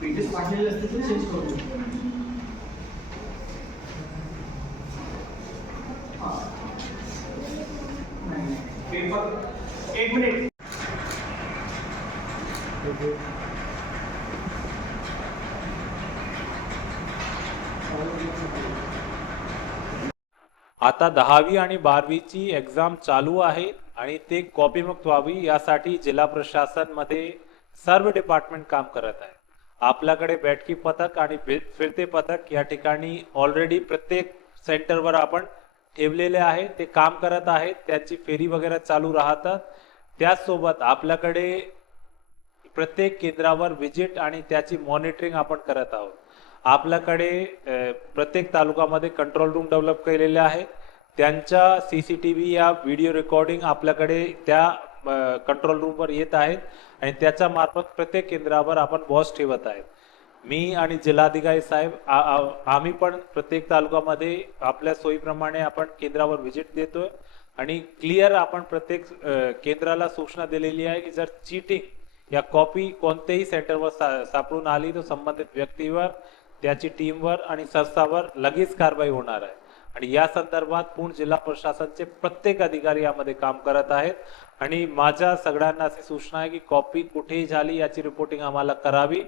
Pages वाढलेले असते ते चेंज करू शकतो पेपर एक Thank you. आता दहावी आणि बारावीची एक्झाम चालू आहे आणि ते कॉपीमुक्त व्हावी यासाठी जिल्हा प्रशासनमध्ये सर्व डिपार्टमेंट काम करत आहे. आपल्याकडे बैठकी पथक आणि फिरते पथक या ठिकाणी ऑलरेडी प्रत्येक सेंटरवर आपण ठेवलेले आहे. ते काम करत आहेत. त्याची फेरी वगैरे चालू राहतात. त्याचसोबत आपल्याकडे प्रत्येक केंद्रावर व्हिजिट आणि त्याची मॉनिटरिंग आपण करत आहोत. आपल्याकडे प्रत्येक तालुकामध्ये कंट्रोल रूम डेव्हलप केलेले आहे. त्यांच्या सी सी टी व्ही या व्हिडिओ रेकॉर्डिंग आपल्याकडे त्या कंट्रोल रूमवर येत आहेत आणि त्याच्या मार्फत प्रत्येक केंद्रावर आपण वॉच ठेवत आहेत. मी आणि जिल्हाधिकारी साहेब आम्ही पण प्रत्येक तालुक्यामध्ये आपल्या सोयीप्रमाणे आपण केंद्रावर व्हिजिट देतोय आणि क्लिअर आपण प्रत्येक केंद्राला सूचना दिलेली आहे की जर चीटिंग या कॉपी कोणत्याही सेंटरवर सा, सापडून आली तर संबंधित व्यक्तीवर त्याची टीमवर आणि संस्थावर लगेच कारवाई होणार आहे. आणि या संदर्भात पूर्ण जिल्हा प्रशासनचे प्रत्येक अधिकारी यामध्ये काम करत आहेत. आणि माझ्या सगळ्यांना अशी सूचना आहे की कॉपी कुठेही झाली याची रिपोर्टिंग आम्हाला करावी.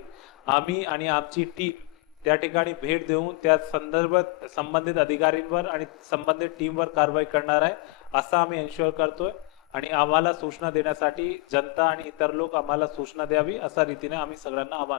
आम्ही आणि आमची टीम त्या ठिकाणी भेट देऊन त्या संदर्भात संबंधित अधिकारींवर आणि संबंधित टीमवर कारवाई करणार आहे असं आम्ही एन्श्युअर करतोय. आणि आम्हाला सूचना देण्यासाठी जनता आणि इतर लोक आम्हाला सूचना द्यावी अशा रीतीने आम्ही सगळ्यांना आवाहन